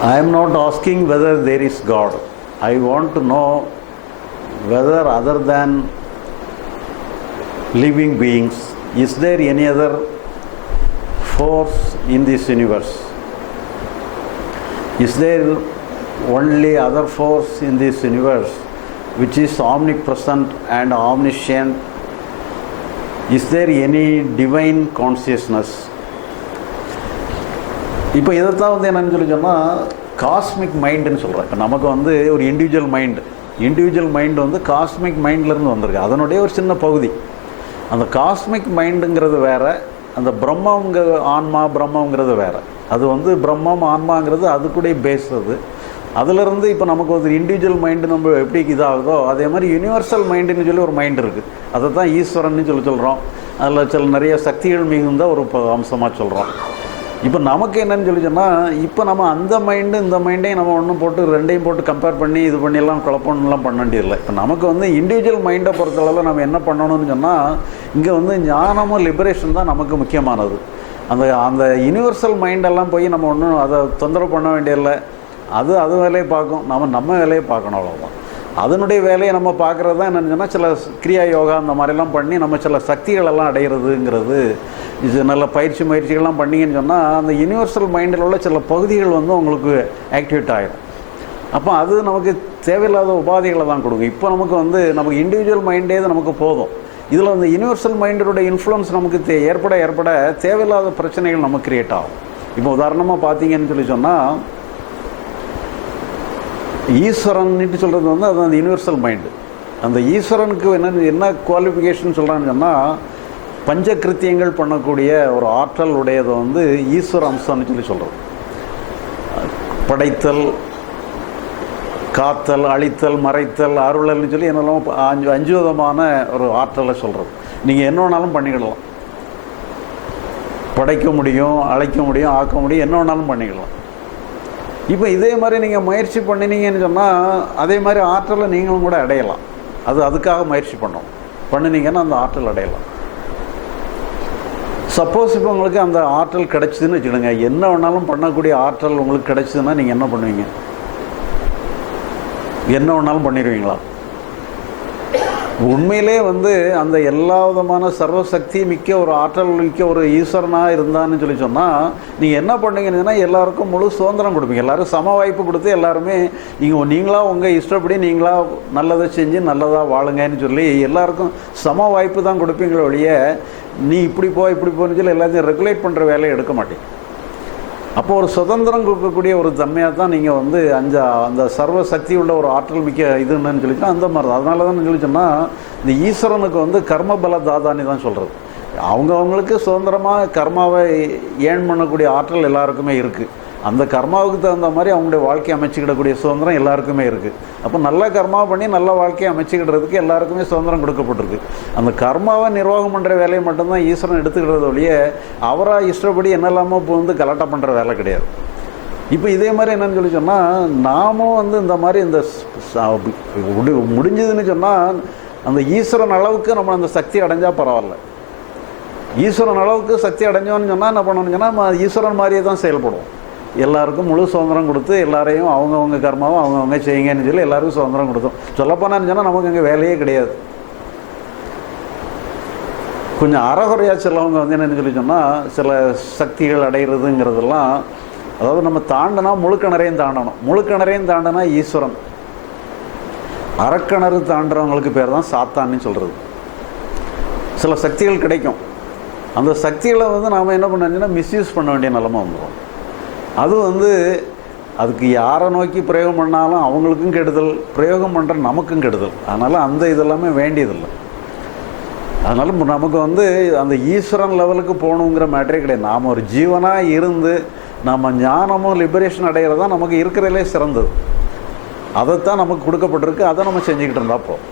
I am not asking whether there is God. I want to know whether other than living beings, is there any other force in this universe? Is there only other force in this universe which is omnipresent and omniscient? Is there any divine consciousness? இப்போ இதைத்தான் வந்து என்னன்னு சொல்லி சொன்னால் cosmic மைண்டுன்னு சொல்கிறேன் இப்போ நமக்கு வந்து ஒரு இண்டிவிஜுவல் மைண்டு இண்டிவிஜுவல் மைண்டு வந்து காஸ்மிக் மைண்ட்லேருந்து வந்திருக்கு. அதனுடைய ஒரு சின்ன பகுதி. அந்த காஸ்மிக் மைண்டுங்கிறது வேறு அந்த பிரம்மங்கிற ஆன்மா பிரம்மங்கிறது வேறு. அது வந்து பிரம்மம் ஆன்மாங்கிறது அது கூட பேஸ் அது அதுலேருந்து இப்போ நமக்கு ஒரு இண்டிவிஜுவல் மைண்டு நம்ம எப்படி இதாகுதோ அதே மாதிரி யுனிவர்சல் மைண்டுன்னு சொல்லி ஒரு மைண்ட் இருக்குது அதை தான் ஈஸ்வரன் சொல்லி சொல்கிறோம் அதில் சில நிறைய சக்திகள் மிகுந்த ஒரு அம்சமாக சொல்கிறோம் இப்போ நமக்கு என்னன்னு சொல்லி சொன்னால் இப்போ நம்ம அந்த மைண்டு இந்த மைண்டையும் நம்ம ஒன்றும் போட்டு ரெண்டையும் போட்டு கம்பேர் பண்ணி இது பண்ணியெல்லாம் குழப்பம்லாம் பண்ண வேண்டியதில்லை. இப்போ நமக்கு வந்து இண்டிவிஜுவல் மைண்டை பொறுத்தளவில் நம்ம என்ன பண்ணணும்னு சொன்னால் இங்கே வந்து ஞானமும் லிபரேஷன் தான் நமக்கு முக்கியமானது. அந்த அந்த யூனிவர்சல் மைண்டெல்லாம் போய் நம்ம ஒன்றும் அதை தொந்தரவு பண்ண வேண்டியதில்லை. அது அது வேலையை பார்க்கும். நம்ம நம்ம வேலையை பார்க்கணும் அவ்வளோதான் அதனுடைய வேலையை நம்ம பார்க்குறது தான் என்னன்னு சொன்னால் சில கிரியா யோகா அந்த மாதிரிலாம் பண்ணி நம்ம சில சக்திகளெல்லாம் அடைகிறதுங்கிறது இது நல்ல பயிற்சி முயற்சிகள்லாம் பண்ணிங்கன்னு சொன்னால் அந்த யூனிவர்சல் மைண்டில் உள்ள சில பகுதிகள் வந்து உங்களுக்கு ஆக்டிவேட் ஆகிடும் அப்போ அது நமக்கு தேவையில்லாத உபாதைகளை தான் கொடுக்கும். இப்போ நமக்கு வந்து நமக்கு இண்டிவிஜுவல் மைண்டே தான் நமக்கு போதும். இதில் அந்த யூனிவர்சல் மைண்டோட இன்ஃப்ளூயன்ஸ் நமக்கு தே ஏற்பட ஏற்பட தேவையில்லாத பிரச்சனைகள் நமக்கு கிரியேட் ஆகும். இப்போ உதாரணமாக பார்த்தீங்கன்னு சொல்லி சொன்னால் ஈஸ்வரன்ட்டு சொல்கிறது வந்து அது அந்த யூனிவர்சல் மைண்டு அந்த ஈஸ்வரனுக்கு என்ன என்ன குவாலிஃபிகேஷன் சொல்கிறான்னு சொன்னால் பஞ்சகிருத்தியங்கள் பண்ணக்கூடிய ஒரு ஆற்றல் உடையதை வந்து ஈஸ்வர அம்சம்னு சொல்லி சொல்கிறது படைத்தல் காத்தல் அழித்தல் மறைத்தல் அருளல்னு சொல்லி என்னெல்லாம் அஞ்சு அஞ்சு விதமான ஒரு ஆற்றலை சொல்கிறது நீங்கள் என்ன வேணாலும் பண்ணிக்கிடலாம். படைக்க முடியும் அழைக்க முடியும் ஆக்க முடியும் என்ன வேணாலும் பண்ணிக்கலாம் இப்போ இதே மாதிரி நீங்கள் முயற்சி பண்ணினீங்கன்னு சொன்னால் அதே மாதிரி ஆற்றலை நீங்களும் கூட அடையலாம். அது அதுக்காக முயற்சி பண்ணோம் பண்ணினீங்கன்னா அந்த ஆற்றல் அடையலாம். சப்போஸ் இப்போ உங்களுக்கு அந்த ஆற்றல் கிடைச்சிதுன்னு வச்சுக்கோங்க. என்ன வேணாலும் பண்ணக்கூடிய ஆற்றல் உங்களுக்கு கிடைச்சிதுன்னா நீங்கள் என்ன பண்ணுவீங்க? என்ன வேணாலும் பண்ணிடுவீங்களா? உண்மையிலே வந்து அந்த எல்லா விதமான சர்வசக்தி மிக்க ஒரு ஆற்றல் மிக்க ஒரு ஈஸ்வரனாக இருந்தான்னு சொல்லி சொன்னால் நீங்கள் என்ன பண்ணீங்கன்னா எல்லாருக்கும் முழு சுதந்திரம் கொடுப்பீங்க. எல்லோரும் சம வாய்ப்பு கொடுத்து எல்லாருமே நீங்கள் நீங்களா உங்கள் இஷ்டப்படி நீங்களா நல்லதை செஞ்சு நல்லதாக வாழுங்கன்னு சொல்லி எல்லாருக்கும் சம வாய்ப்பு தான் கொடுப்பீங்களே ஒழிய நீ இப்படி போ இப்படி போன்னு சொல்லி எல்லாத்தையும் ரெகுலேட் பண்ணுற வேலையை எடுக்க மாட்டேங்க. அப்போ ஒரு சுதந்திரம் கொடுக்கக்கூடிய ஒரு தன்மையாக தான் நீங்கள் வந்து அஞ்சு அந்த சர்வ சக்தி உள்ள ஒரு ஆற்றல் மிக்க இதுன்னு சொல்லிச்சுன்னா அந்த மாதிரி தான் அதனால தான் சொல்லி சொன்னால் இந்த ஈஸ்வரனுக்கு வந்து கர்மபல தாதானி தான் சொல்கிறது அவங்க அவங்களுக்கு சுதந்திரமாக கர்மாவை ஏன் பண்ணக்கூடிய ஆற்றல் எல்லாருக்குமே இருக்குது அந்த கர்மாவுக்கு தகுந்த மாதிரி அவங்களுடைய வாழ்க்கையை அமைச்சிக்கிடக்கூடிய சுதந்திரம் எல்லாருக்குமே இருக்குது அப்போ நல்ல கர்மா பண்ணி நல்ல வாழ்க்கையை அமைச்சிக்கிடுறதுக்கு எல்லாருக்குமே சுதந்திரம் கொடுக்கப்பட்டிருக்கு. அந்த கர்மாவை நிர்வாகம் பண்ணுற வேலையை மட்டும்தான் ஈஸ்வரன் எடுத்துக்கிறது ஒழிய அவராக இஷ்டப்படி என்னெல்லாமோ இப்போ வந்து கலாட்டா பண்ணுற வேலை கிடையாது. இப்போ இதே மாதிரி என்னன்னு சொல்லி சொன்னால் நாமும் வந்து இந்த மாதிரி இந்த முடிஞ்சதுன்னு சொன்னால் அந்த ஈஸ்வரன் அளவுக்கு நம்ம அந்த சக்தி அடைஞ்சால் பரவாயில்ல. ஈஸ்வரன் அளவுக்கு சக்தி அடைஞ்சோன்னு சொன்னால் என்ன பண்ணணும்னு சொன்னால் ஈஸ்வரன் மாதிரியே தான் செயல்படுவோம். எல்லாருக்கும் முழு சுதந்திரம் கொடுத்து எல்லாரையும் அவங்கவுங்க கர்மாவும் அவங்கவுங்க செய்யுங்கன்னு சொல்லி எல்லாருக்கும் சுதந்திரம் கொடுத்தோம். சொல்லப்போனான்னு சொன்னால் நமக்கு அங்கே வேலையே கிடையாது. கொஞ்சம் அறகுறையாக சிலவங்க வந்து என்னென்னு சொல்லி சொன்னால் சில சக்திகள் அடைகிறதுங்கிறதெல்லாம் அதாவது நம்ம தாண்டினா முழுக்கிணறையும் தாண்டணும். முழுக்கிணறையும் தாண்டினா ஈஸ்வரன். அறக்கிணறு தாண்டுறவங்களுக்கு பேர் தான் சாத்தான்னு சொல்கிறது சில சக்திகள் கிடைக்கும். அந்த சக்திகளை வந்து நாம் என்ன பண்ணோம்னா மிஸ்யூஸ் பண்ண வேண்டிய நிலமை வந்துடும் அதுவும் வந்து அதுக்கு யாரை நோக்கி பிரயோகம் பண்ணாலும் அவங்களுக்கும் கெடுதல் பிரயோகம் பண்ணுற நமக்கும் கெடுதல். அதனால் அந்த இதெல்லாமே வேண்டியதில்லை. அதனால் நமக்கு வந்து அந்த ஈஸ்வரன் லெவலுக்கு போகணுங்கிற மேட்டரே கிடையாது. நாம் ஒரு ஜீவனாக இருந்து நம்ம ஞானமும் லிபரேஷன் அடைகிறது தான் நமக்கு இருக்கிறதுலே சிறந்தது. அதைத்தான் நமக்கு கொடுக்கப்பட்டிருக்கு. அதை நம்ம செஞ்சுக்கிட்டு இருந்தால் போதும்.